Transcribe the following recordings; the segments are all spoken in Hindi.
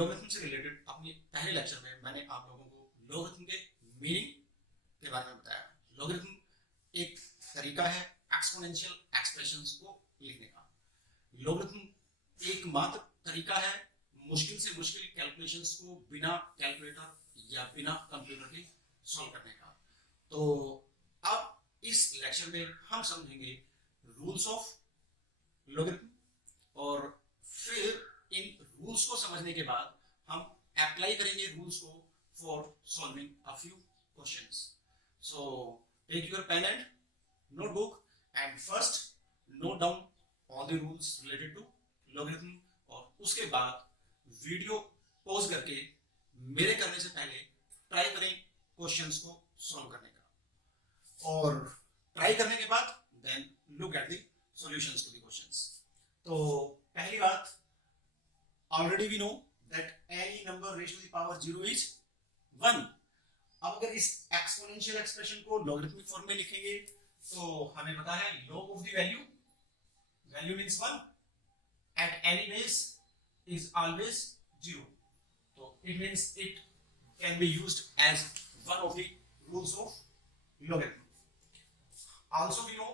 लॉगरिथम से रिलेटेड अपने पहले लेक्चर में मैंने आप लोगों को लॉगरिथम के मीनिंग के बारे में बताया। लॉगरिथम एक तरीका है एक्सपोनेंशियल एक्सप्रेशंस को लिखने का। लॉगरिथम एकमात्र तरीका है मुश्किल से मुश्किल कैलकुलेशंस को बिना कैलकुलेटर या बिना कंप्यूटर के सॉल्व करने का। तो अब इस लेक्चर में हम समझेंगे रूल्स ऑफ लॉगरिथम और फिर इन रूल्स को समझने के बाद हम अप्लाई करेंगे रूल्स को for solving a few questions. So take your pen and notebook and first note down all the rules related to logarithm और उसके बाद वीडियो पॉज करके मेरे करने से पहले ट्राई करें क्वेश्चंस को सॉल्व करने का और ट्राई करने के बाद then look at the solutions to the questions. तो पहली बात, already we know that any number raised to the power 0 is 1। अब अगर इस एक्सपोनेंशियल एक्सप्रेशन को लॉगरिथमिक फॉर्म में लिखेंगे तो हमें पता है log of the value means 1 at any base is always 0, so it means it can be used as one of the rules of logarithm. Also we know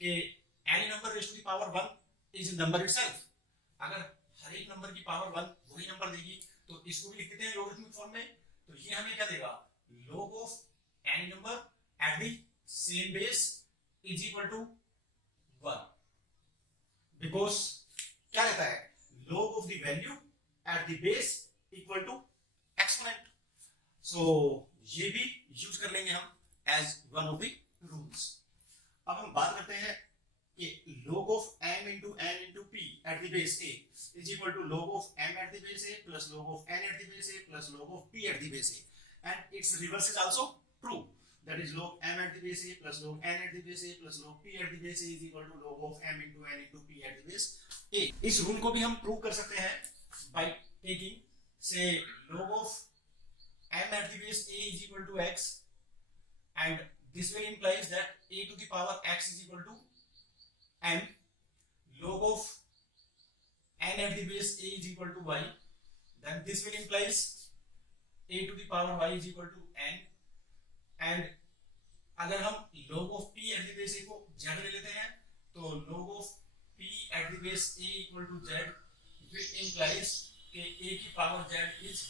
कि any number raised to the power 1 is a number itself। अगर हर एक नंबर की पावर 1 वही नंबर देगी तो इसको भी लिख देते हैं लॉगरिथमिक फॉर्म में। तो ये हमें क्या देगा, log of any number at the same base is equal to 1, because क्या रहता है, log of the value at the base equal to exponent। so ये भी यूज कर लेंगे हम as one of the rules। अब हम बात करते हैं कि log of m into n into p at the base a is equal to log of m at the base a plus log of n at the base a plus log of p at the base a, and its reverse is also true, that is log m at the base a plus log n at the base a plus log p at the base a is equal to log of m into n into p at the base a। इस रूल को भी हम प्रूव कर सकते हैं by taking say log of m at the base a is equal to x, and this will implies that a to the power x is equal to m, log of n at the base a is equal to y, then this will implies a to the power y is equal to n, and अगर हम log of p at the base a को z ले लेते हैं तो log of p at the base a equal to z, which implies कि a की पावर z is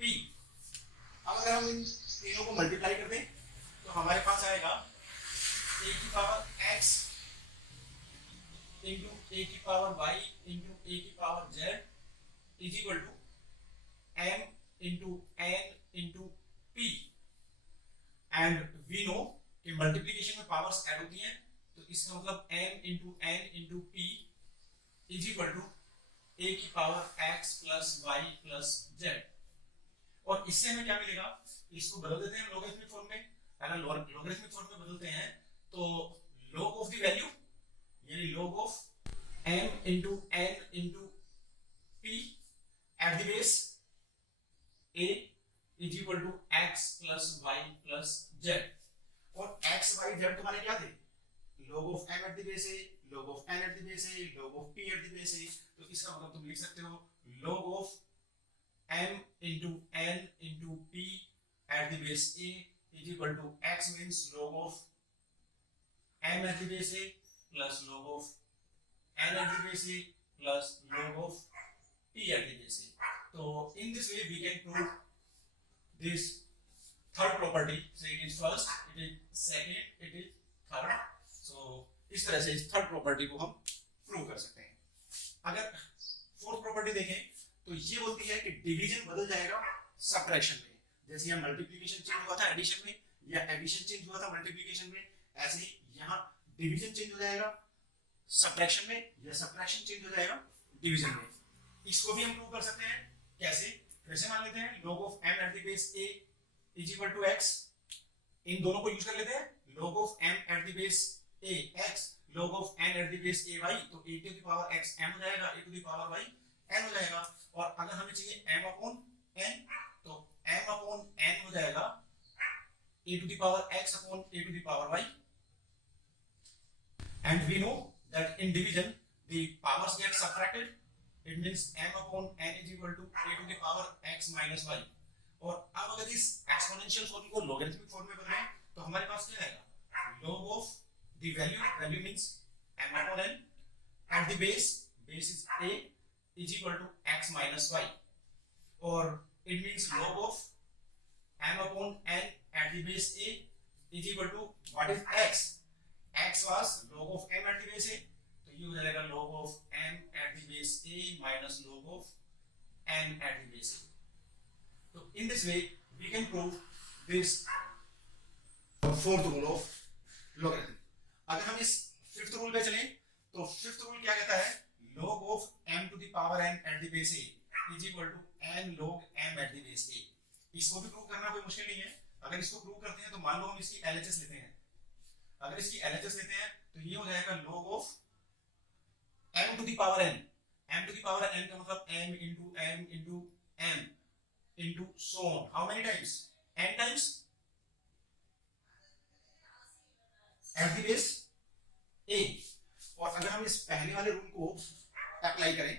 p। अब अगर हम इन तीनों को मल्टीप्लाई कर दें तो हमारे पास आएगा a की पावर x इंटू a की पावर y इंटू a की power z is equal to m into n into p। And we know कि मल्टीप्लिकेशन में पावर्स ऐड होती हैं, तो इसका मतलब m into n into p is equal to a की power x plus y plus z। और इससे हमें क्या मिलेगा, इसको बदल देते हैं लॉगरिथमिक फॉर्म में। अगर लॉगरिथमिक फॉर्म में बदलते हैं तो log ऑफ द वैल्यू यानी log of m into n into p at the base a is equal to x plus y plus z। और x y z तुम्हारे क्या थे, log of m at the base a, log of n at the base a, log of p at the base a। तो इसका मतलब तुम लिख सकते हो log of m into n into p at the base a is equal to x means log of m at the base a plus log of n at the base a plus log of p at the base a। so in this way we can prove this third property। so it is first, it is second, it is third। so इस तरह से इस थर्ड प्रॉपर्टी को हम प्रूव कर सकते हैं। अगर फोर्थ प्रॉपर्टी देखें तो ये बोलती है कि डिवीजन बदल जाएगा सबट्रैक्शन में। जैसे यहाँ मल्टीप्लिकेशन चेंज हुआ था एडिशन में या एडिशन चेंज हुआ था मल्टीप्लिकेशन में, ऐसे ही यहाँ डिवीजन चेंज हो जाएगा सबट्रैक्शन में या सबट्रैक्शन चेंज हो जाएगा डिवीजन में। इसको भी हम प्रूव कर सकते हैं। कैसे, वैसे मान लेते हैं log of m at the base a is equal to x, इन दोनों को यूज कर लेते हैं। log of m at the base a x, log of n at the base a y, तो a to the power x m हो जाएगा, a to the power y n हो जाएगा। और अगर हमें चाहिए m upon n तो m upon n हो जाएगा a to the power x upon a to the power y। and we know that in division the powers get subtracted it means m upon n is equal to a to the power x minus y। और अब अगर इस एक्सपोनेंशियल फॉर्म को लॉगरिथमिक फॉर्म में बदलें तो हमारे पास क्या आएगा, log of the value means m upon n at the base is a is equal to x minus y। और it means log of m upon n at the base a is equal to what is x? x was log of m at the base a, तो ये हो जाएगा log of m at the base a minus log of n at the base a। तो in this way we can prove this fourth rule of logarithm। अगर हम इस fifth rule पे चलें तो fifth rule क्या कहता है, log of m to the power n at the base a is equal to n log m at the base a। इसको भी प्रूव करना कोई मुश्किल नहीं है। अगर इसको प्रूव करते हैं तो मान लो हम इसकी LHS लेते हैं। अगर इसकी LHS लेते हैं तो ये हो जाएगा log of m to the power n। m to the power n का मतलब m into m into so on। How many times? n times at the base a। और अगर हम इस पहले वाले रूल को अप्लाई करें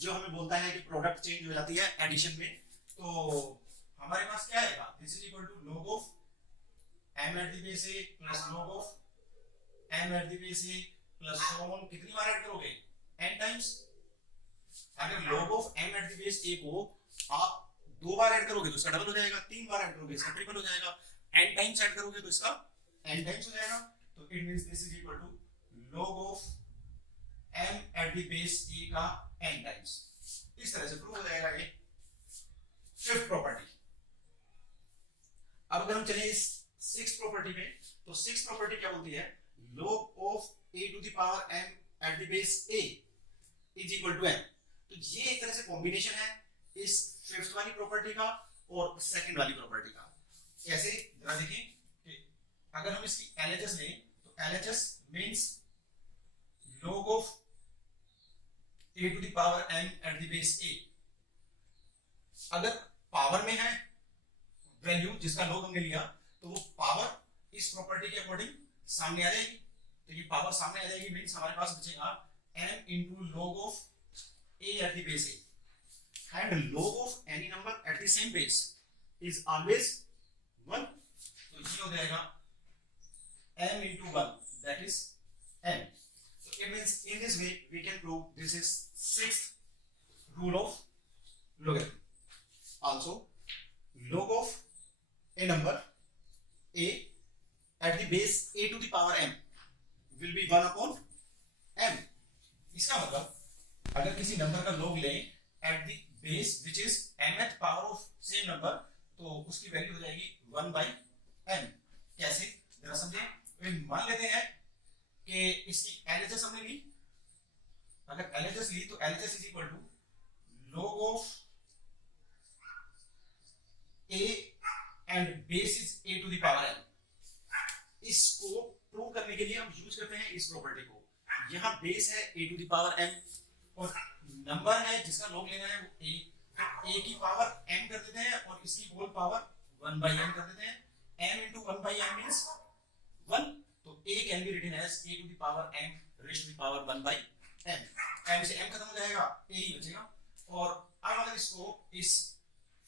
जो हमें बोलता है कि प्रोडक्ट चेंज हो जाती है एडिशन में, तो हमारे पास क्या आएगा, this is equal to log of m at the base a plus log of m at the base a plus so on। कितनी बार ऐड करोगे, n टाइम्स। अगर log of m at the base a को आप 2 बार ऐड करोगे तो इसका डबल हो जाएगा, 3 बार ऐड करोगे इसका ट्रिपल हो जाएगा, n टाइम्स ऐड करोगे तो इसका n टाइम्स हो जाएगा। तो it means this is equal to log of m at the base a का n टाइम्स। इस तरह से प्रूव हो जाएगा ये फिफ्थ प्रॉपर्टी। अब अगर हम चलें इस सिक्स प्रॉपर्टी में तो सिक्स प्रॉपर्टी क्या बोलती है, log of a to the power m at the base a is equal to m। तो ये एक तरह से कॉम्बिनेशन है इस फिफ्थ वाली प्रॉपर्टी का और सेकंड वाली प्रॉपर्टी का। कैसे, जरा देखें कि अगर हम इसकी LHS लें तो LHS means log of a to the power m at the base a। अगर पावर में है वैल्यू जिसका log हमने लिया तो वो पावर इस प्रॉपर्टी के अकॉर्डिंग सामने आ जाएगी। तो ये पावर सामने आ जाएगी मींस हमारे पास बचेगा m into log of a at the base a and log of any number at the same base is always 1। तो ये हो जाएगा m into 1 that is n। So it means in this way we can prove this is sixth rule of logarithm। Also log of a number a at the base a to the power m will be 1 upon m। इसका मतलब अगर किसी नंबर का log लें at the base which is mth power of same number तो उसकी वैल्यू हो जाएगी 1 by m। कैसे, जरा समझें। मान लेते हैं कि इसकी LHS हमने ली। अगर LHS ली तो LHS is equal to log of a and base is a to the power n। इसको प्रूव करने के लिए हम यूज करते हैं इस प्रॉपर्टी को। यहाँ बेस है a to the power n और नंबर है जिसका log लेना है वो a, तो a की पावर m कर देते हैं और इसकी होल पावर 1 by m कर देते हैं। m into 1 by m means 1, तो a can be written as a to the power m raised to the power 1 by m। m से m खत्म हो जाएगा, a ही बचेगा। और अब अगर इसको इस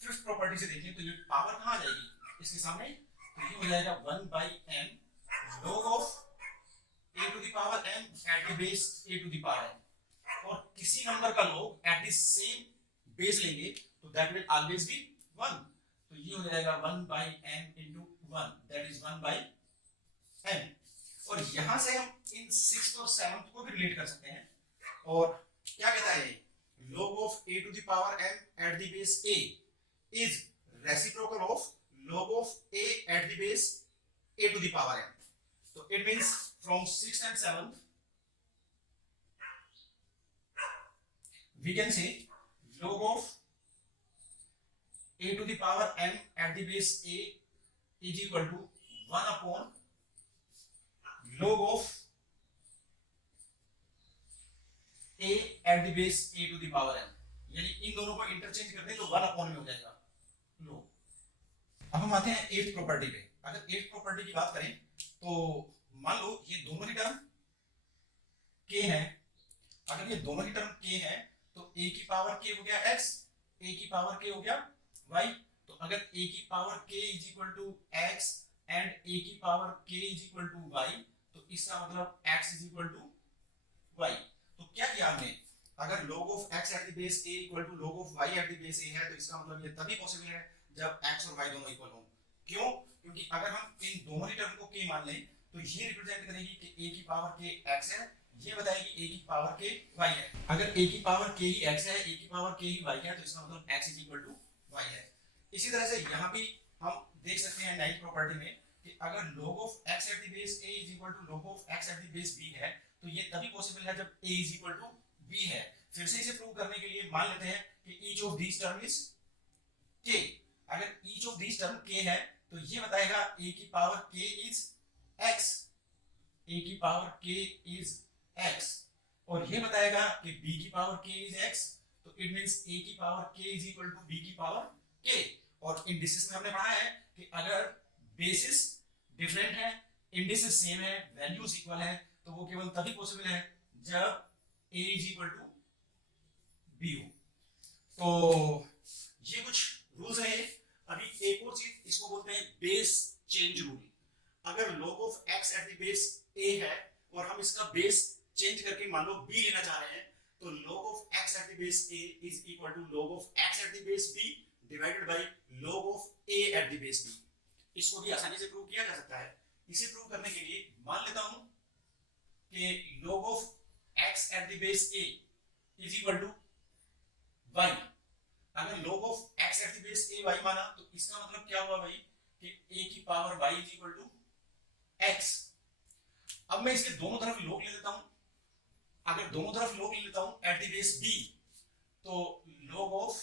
फिफ्थ प्रॉपर्टी से देखें तो ये पावर कहाँ आ जाएगी इसके सामने, तो ये हो जाएगा 1 by m log of a to the power m at the base a to the power m। और किसी नंबर का log at the same base लेंगे तो that will always be 1। तो ये हो जाएगा 1 by m into 1 that is 1 by m। और यहां से हम इन सिक्स्थ और सेवंथ को भी रिलेट कर सकते हैं। और क्या कहता है, log of a to the power m at the base a is reciprocal of log of a at the base a to the power m। So it means from 6th and 7th we can say log of a to the power m at the base a is equal to 1 upon log of a at the base a to the power m। यानी इन दोनों को इंटरचेंज कर दें तो 1 अपॉन में हो जाएगा लो। अब हम आते हैं एट्थ प्रॉपर्टी पे। अगर एट्थ प्रॉपर्टी की बात करें तो मान लो ये दोनों ही टर्म k है। अगर ये दोनों ही टर्म k है तो a की पावर k हो गया x, a की पावर k हो गया y। तो अगर a की power k is equal to x and a की power k is equal to y, तो इसका मतलब x is equal to y। तो क्या किया हमने, अगर log of x at the base a equal to log of y at the base a है, तो इसका मतलब ये तभी पॉसिबल है जब x और y दोनों इक्वल हो। क्यों? क्योंकि अगर हम इन दोनों ही टर्म को k मान लें तो ये रिप्रेजेंट करेगी कि a की पावर k x है, ये बताएगी a की पावर k y है। अगर a की पावर k ही x है, a की पावर k ही y है, तो इसका मतलब x is equal to y है। इसी तरह से यहाँ भी हम देख सकते हैं नाइन्थ प्रॉपर्टी में कि अगर log of x at the base a is equal to log of x at the base b है, तो ये तभी पॉसिबल है जब a is equal to b है। फिर से इसे प्रूव करने के लिए मान लेते हैं कि each of these term is k। अगर each of these term k है, तो ये बताएगा a की power k is x, a की पावर k इज x, और ये बताएगा कि b की पावर k इज x, तो इट मींस a की power k is equal to b की पावर k। और इंडिसेस में हमने पढ़ा है कि अगर बेसिस डिफरेंट है, इंडिसेस सेम है, वैल्यूज इक्वल है, तो वो केवल तभी पॉसिबल है जब a is equal to b हो। तो ये कुछ रूल्स है। अभी एक और चीज, इसको बोलते हैं बेस चेंज रूल। अगर log of x at the base a है और हम इसका बेस चेंज करके मान लो b लेना चाह रहे हैं, तो log of x at the base a is equal to log of x at the base b divided by log of a at the base b। इसको भी आसानी से प्रूव किया जा सकता है। इसे प्रूव करने के लिए मान लेता हूं कि log of x at the base a is equal to y। अगर log of x at the base a y माना, तो इसका मतलब क्या हुआ भाई कि a की power y is equal to x। अब मैं इसके दोनों तरफ log ले लेता हूं। अगर दोनों तरफ log ले लेता हूं एट द बेस b, तो log of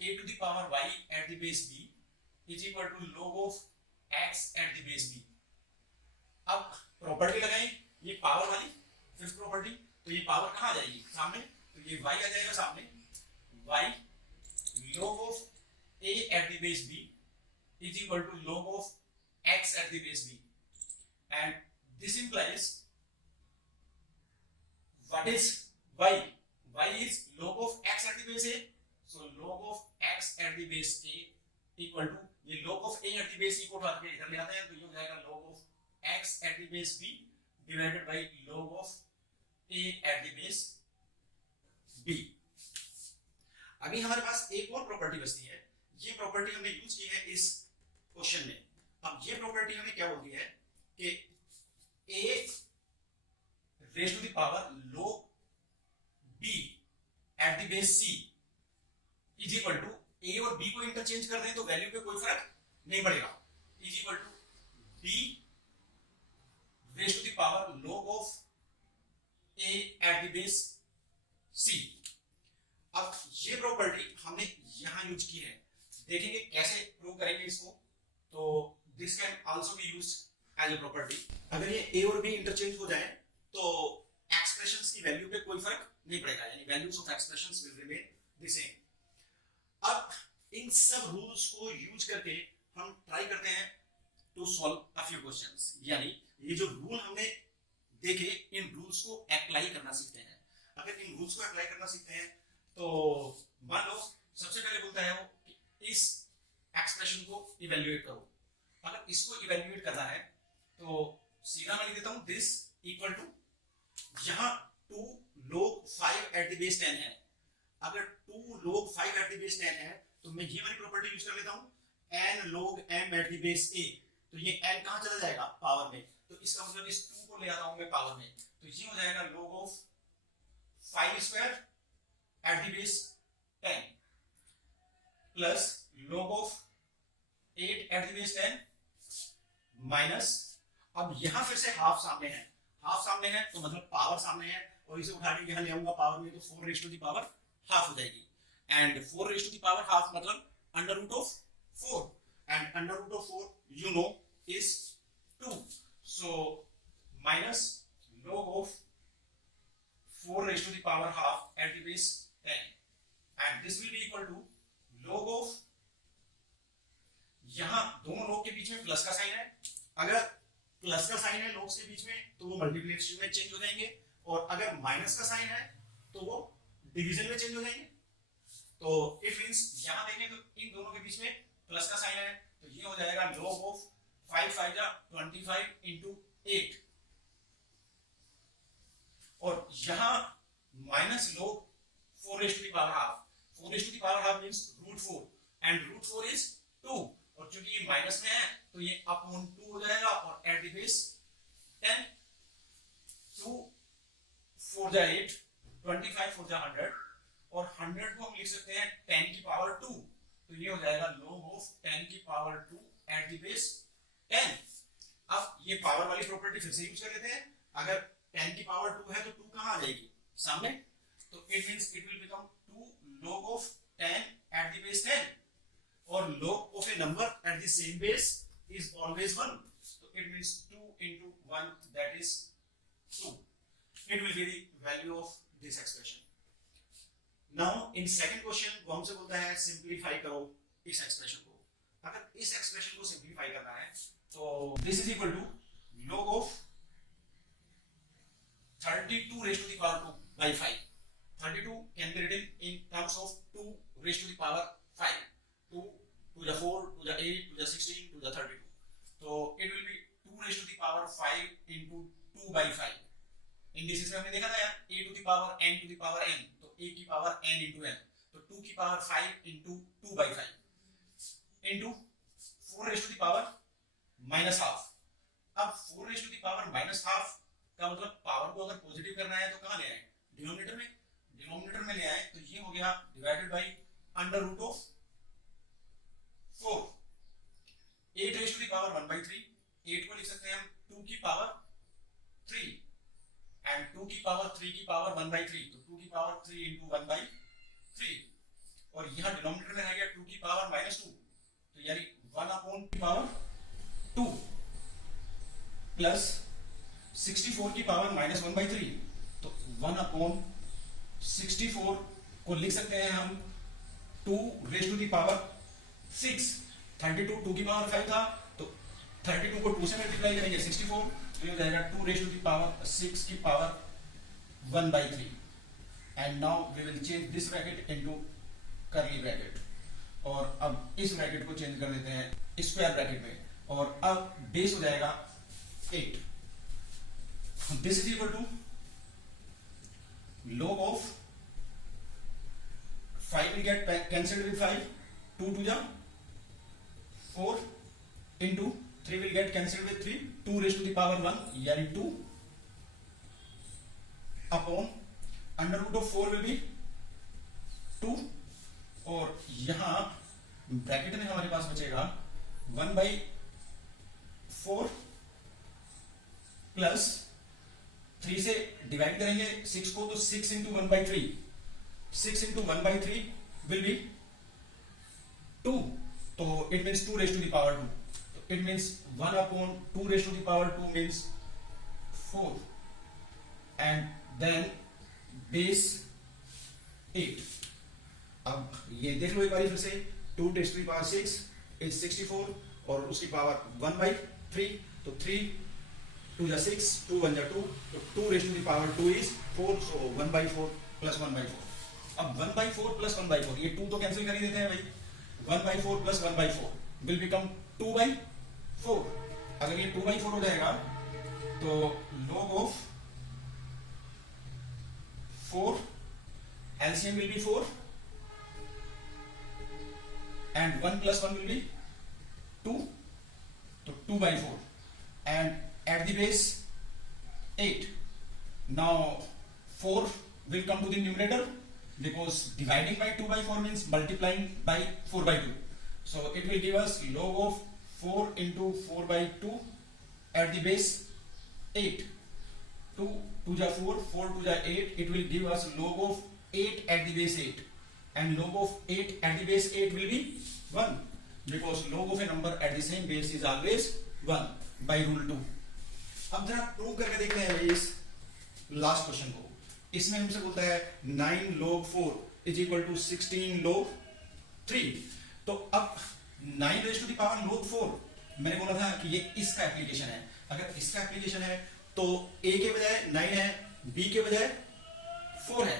a to the power y at the base b is equal to log of x at the base b। अब प्रॉपर्टी लगाएं, ये पावर वाली फिफ्थ प्रॉपर्टी, तो ये पावर कहां आ जाएगी सामने, तो ये y आ जाएगा सामने, y log of a at the base b is equal to log of x at the base b, and this implies what is y? Y is log of x at the base a, so log of x at the base a equal to, ये log of a at the base e को उठा के इधर ले आते हैं, तो ये हो जाएगा log of x at the base b divided by log of a at the base b। अभी हमारे पास एक और प्रॉपर्टी बचती है। ये प्रॉपर्टी हमने यूज की है इस क्वेश्चन में। अब ये प्रॉपर्टी हमें क्या बोलती है कि a raise to the power log b at the base c is equal to, a और b को इंटरचेंज कर दें तो वैल्यू पे कोई फर्क नहीं पड़ेगा, is equal to b raise to the power log of a at the base c। अब ये प्रॉपर्टी हमने यहां यूज की है, देखेंगे कैसे प्रूव करेंगे इसको। तो this can also be used as a property. अगर ये a और b इंटरचेंज हो जाए तो एक्सप्रेशंस की वैल्यू पे कोई फर्क नहीं पड़ेगा, यानी values of expressions will remain the same. अब इन सब रूल्स को यूज करके हम ट्राई करते हैं to solve a few questions, यानी ये जो रूल हमने देखे, इन रूल्स को अप्लाई करना सीखते हैं। अगर इन रूल्स को अप्लाई करना सीखते हैं तो मान लो सबसे पहले बोलता है वो कि इस एक्सप्रेशन को इवैल्यूएट करो। अगर इसको इवैल्यूएट करना है तो सीधा मैं लिख देता हूं दिस इक्वल टू, यहां 2 log 5 एट द बेस 10 है। अगर 2 log 5 एट द बेस 10 है तो मैं ये वाली प्रॉपर्टी यूज कर लेता हूं n log m at the base a। तो ये n कहां चला जाएगा, पावर में, तो इसका मतलब इस 2 को ले आता हूं मैं पावर में, तो ये हो जाएगा log of 5 square eight the base 10 plus log of 8 eight the base 10 minus, अब यहां फिर से हाफ सामने है, हाफ सामने है तो मतलब पावर सामने है, और इसे उठा के यहां ले आऊंगा पावर में, तो 4 raise to the power half हो जाएगी, and 4 raise to the power half मतलब under root of 4, and under root of 4 you know is 2, so minus log of 4 raise to the power half at the base 10, and this will be equal to log of, यहां दोनों log के बीच में प्लस का साइन है, अगर प्लस का साइन है logs के बीच में तो वो मल्टीप्लिकेशन में चेंज हो जाएंगे, और अगर माइनस का साइन है तो वो डिवीजन में चेंज हो जाएंगे। तो इट मींस यहां देखें तो इन दोनों के बीच में प्लस का साइन है, तो ये हो जाएगा log ऑफ 5 5 जा 25 into 8, और यहां minus log 4 raised to the power half, 4 raised to the power half means √4 and √4 is 2, और चूंकि ये माइनस में है तो ये अपॉन 2 हो जाएगा, और एट द बेस 10, 2 4 जा 8, 25 4 जा 100, और 100 को हम लिख सकते हैं 10 की पावर 2, तो ये हो जाएगा log ऑफ 10 की पावर 2 एट द बेस 10। अब ये पावर वाली प्रॉपर्टी फिर से यूज कर लेते हैं, अगर 10 की पावर 2 है तो 2 कहां आ जाएगी सामने, तो it means it will become 2 log of 10 eight the base 10, और log of A number at the same base is always 1, तो it means 2 into 1 that is 2, it will be the value of this expression। Now in second question वो हमसे बोलता है सिंप्लीफाई करो इस एक्सप्रेशन को। अगर इस एक्सप्रेशन को सिंप्लीफाई करना है तो this is equal to log of 32 raised to the power 2 by 5। 32 can be written in terms of 2 raised to the power 5, 2 to the 4 to the 8 to the 16 to the 32, so it will be 2 raised to the power 5 into 2 by 5। Indices में हमने देखा था यार a to the power n to the power n, तो a की पावर n into n, तो 2 की power 5 into 2 by 5 into 4 raised to the power minus half। अब 4 raised to the power minus half का मतलब पावर को अगर पॉजिटिव करना है तो कहां ले आए, डिनोमिनेटर में, डिनोमिनेटर में ले आए, तो ये हो गया divided by under root of 4, 8 raised to the power 1 by 3, 8 को लिख सकते हैं हम 2 की पावर 3, एंड 2 की पावर 3 की पावर 1 by 3, तो 2 की पावर 3 into 1 by 3, और यहां डिनोमिनेटर में आ गया 2 की पावर -2, तो यानी 1 अपॉन की पावर 2 प्लस 64 की पावर -1 by 3, तो 1 अपॉन 64 को लिख सकते हैं हम 2 रेज़ टू दी पावर 6, 32 2 की पावर 5 था, तो 32 को 2 से मल्टीप्लाई करेंगे 64, तो ये हो जाएगा 2 रेज़ टू दी पावर 6 की power 1 by 3, and now we will change this bracket into curly bracket, और अब इस ब्रैकेट को चेंज कर देते हैं स्क्वायर ब्रैकेट में, और अब बेस हो जाएगा 8। This is equal to log of 5 will get cancelled with 5, 2 to the 4 into 3 will get cancelled with 3, 2 raised to the power 1 यानी 2 upon under root of 4 will be 2, और यहां ब्रैकेट में हमारे पास बचेगा 1 by 4 प्लस 3 से डिवाइड करेंगे 6 को, तो 6 into 1 by 3, 6 into 1 by 3 will be 2, तो it means 2 raised to the power 2, it means 1 upon 2 raised to the power 2 means 4, and then base 8। अब ये देख लो एक बार फिर से, 2 raised to the power 6 is 64, और उसकी पावर 1 by 3, तो 3 2 जा 6, 2 1 जा 2, तो 2 raised to the power 2 is 4, so 1 by 4 plus 1 by 4। अब 1 by 4 plus 1 by 4, ये 2 तो कैंसिल कर ही देते हैं भाई, 1 by 4 plus 1 by 4 will become 2 by 4। अगर ये 2 by 4 हो जाएगा तो log of 4, LCM will be 4 and 1 plus 1 will be 2, तो 2 by 4 and at the base 8। now 4 will come to the numerator because dividing by 2 by 4 means multiplying by 4 by 2, so it will give us log of 4 into 4 by 2 at the base 8, 2 2 ja 4, 4 2 ja 8, it will give us log of 8 at the base 8, and log of 8 at the base 8 will be 1 because log of a number at the same base is always 1 by rule 2। अब जरा प्रूव करके देखते हैं भाई इस लास्ट क्वेश्चन को। इसमें हमसे बोलता है 9 log 4 is equal to 16 log 3, तो अब 9 raise to the power log 4 मैंने बोला था कि ये इसका एप्लीकेशन है। अगर इसका एप्लीकेशन है तो a के बजाय 9 है, b के बजाय 4 है,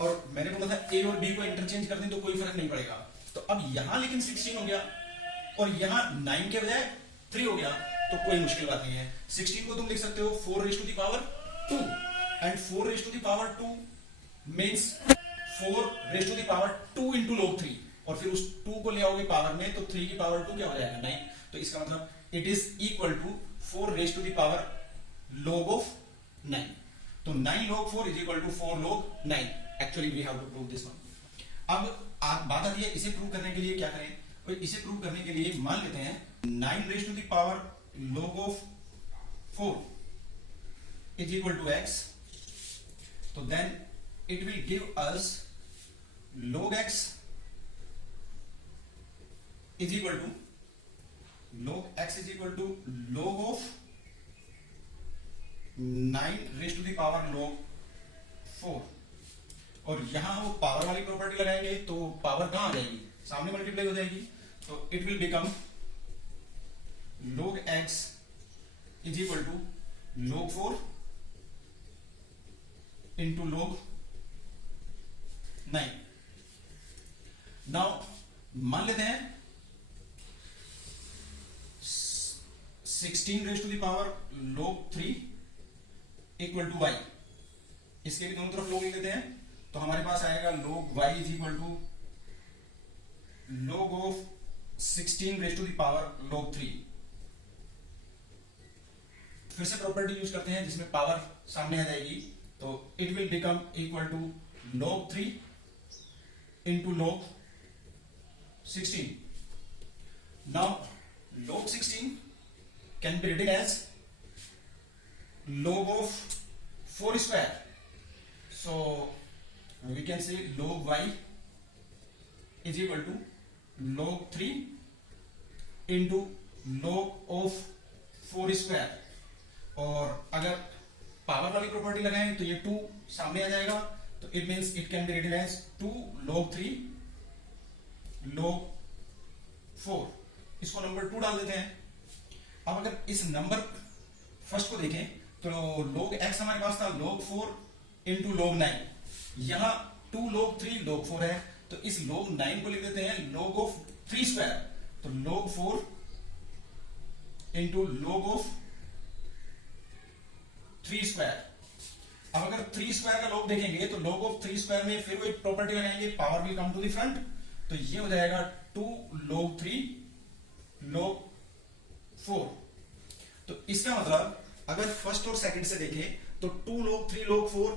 और मैंने बोला था ए और बी को इंटरचेंज कर दें तो कोई फर्क नहीं पड़ेगा। तो अब यहां लेकिन 16 हो गया और यहां 9 के बजाय 3 हो गया, तो कोई मुश्किल बात नहीं है। 16 को तुम लिख सकते हो 4 raise to the power 2 and 4 raise to the power 2 means 4 raise to the power 2 into log 3 और फिर उस 2 को ले आओगे पावर में तो 3 की पावर 2 क्या हो जाएगा 9। तो इसका मतलब it is equal to 4 raise to the power log of 9। तो 9 log 4 is equal to 4 log 9। Actually we have to prove this one. अब बात आती है इसे प्रूव करने के लिए क्या करें। तो इसे प्रूव करने के लिए मान लेते हैं 9 raise to the power log of 4 is equal to x, so then it will give us log x is equal to log of 9 raised to the power log 4 और यहां वो पावर वाली प्रॉपर्टी लगाएंगे तो पावर कहां आ जाएगी, सामने मल्टीप्लाई हो जाएगी। तो it will become log x is equal to log 4 into log 9। Now मान लेते हैं 16 raise to the power log 3 equal to y। इसके भी दोनों तरफ log लिख लेते हैं तो हमारे पास आएगा log y is equal to log of 16 raise to the power log 3। फिर से प्रॉपर्टी यूज करते हैं जिसमें पावर सामने आ जाएगी तो it will become equal to log 3 into log 16। now log 16 can be written as log of 4 square, so we can say log y is equal to log 3 into log of 4 square। और अगर पावर वाली प्रॉपर्टी लगाएं तो ये 2 सामने आ जाएगा तो it means it can be written as 2 log 3 log 4। इसको नंबर 2 डाल देते हैं। अब अगर इस नंबर फर्स्ट को देखें तो log x हमारे पास था log 4 into log 9, यहां 2 log 3 log 4 है तो इस log 9 को लिख देते हैं log of 3 स्क्वायर। तो log 4 into log of 3 square. अब अगर 3 स्क्वायर का log देखेंगे तो log ऑफ 3 स्क्वायर में फिर वो एक प्रॉपर्टी लगाएंगे power will come to the front तो ये हो जाएगा 2 log 3 log 4। तो इसका मतलब अगर फर्स्ट और सेकंड से देखें तो 2 log 3 log 4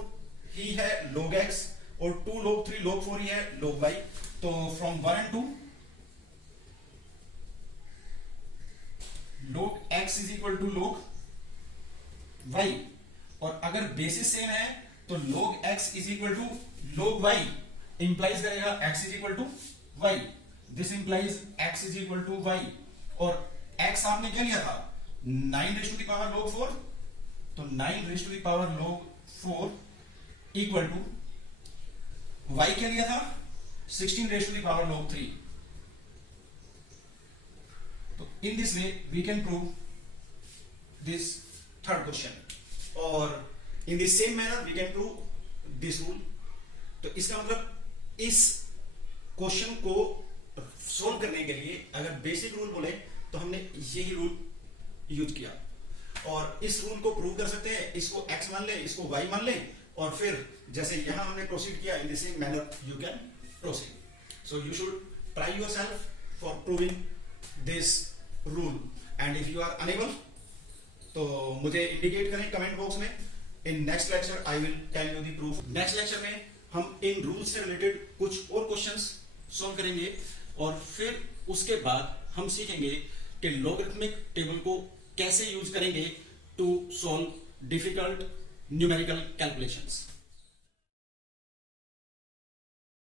ही है log x और 2 log 3 log 4 ही है log y। तो from 1 and 2 log x is equal to log y और अगर बेसिस सेम है तो log x is equal to log y implies करेगा x is equal to y। This implies x is equal to y और x आपने क्या लिया था 9 raise to the power log 4 तो 9 raise to the power log 4 equal to y क्या लिया था 16 raise to the power log 3। तो in this way we can prove this third question और in the same manner we can prove this rule. तो इसका मतलब इस क्वेश्चन को सोल्व करने के लिए अगर बेसिक रूल बोले तो हमने यही रूल यूज किया और इस रूल को प्रूव कर सकते हैं। इसको x मान ले, इसको y मान ले और फिर जैसे यहां हमने प्रोसीड किया in the same manner you can proceed. So you should try yourself for proving this rule and if you are unable तो मुझे इंडिकेट करें कमेंट बॉक्स में। In next lecture I will tell you the proof. Next lecture में हम इन रूल्स से रिलेटेड कुछ और क्वेश्चंस सॉल्व करेंगे और फिर उसके बाद हम सीखेंगे कि लॉगरिथमिक टेबल को कैसे यूज करेंगे to solve difficult numerical calculations.